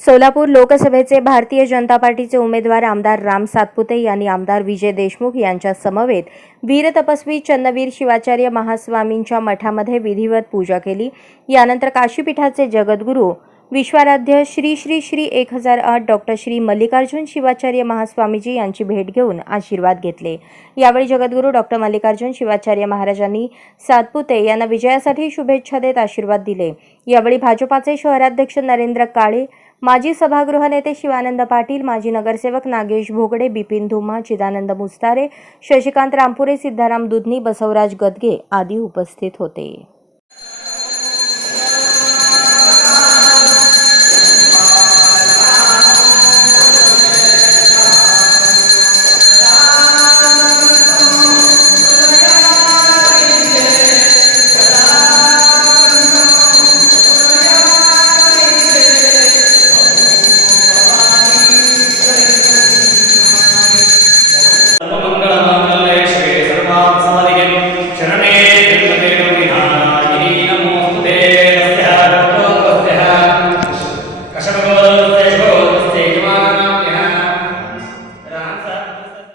सोलापूर लोकसभेचे भारतीय जनता पार्टीचे उमेदवार आमदार राम सातपुते यांनी आमदार विजय देशमुख यांच्या समवेत वीर तपस्वी चन्नवीर शिवाचार्य महास्वामींच्या मठामध्ये विधिवत पूजा केली. यानंतर काशीपीठाचे जगद्गुरू विश्वाराध्य श्री श्री श्री एक हजार आठ डॉक्टर श्री मल्लिकार्जुन शिवाचार्य महास्वामीजी यांची भेट घेऊन आशीर्वाद घेतले. यावेळी जगद्गुरू डॉक्टर मल्लिकार्जुन शिवाचार्य महाराजांनी सातपुते यांना विजयासाठी शुभेच्छा देत आशीर्वाद दिले. यावेळी भाजपाचे शहराध्यक्ष नरेंद्र काळे माजी सभागृह नेते शिवानंद पाटील माजी नगरसेवक नागेश भोगडे बिपिन धुमा चिदानंद मुस्तारे शशिकांत रामपुरे सिद्धाराम दुधनी बसवराज गदगे आदी उपस्थित होते. Gracias a todos.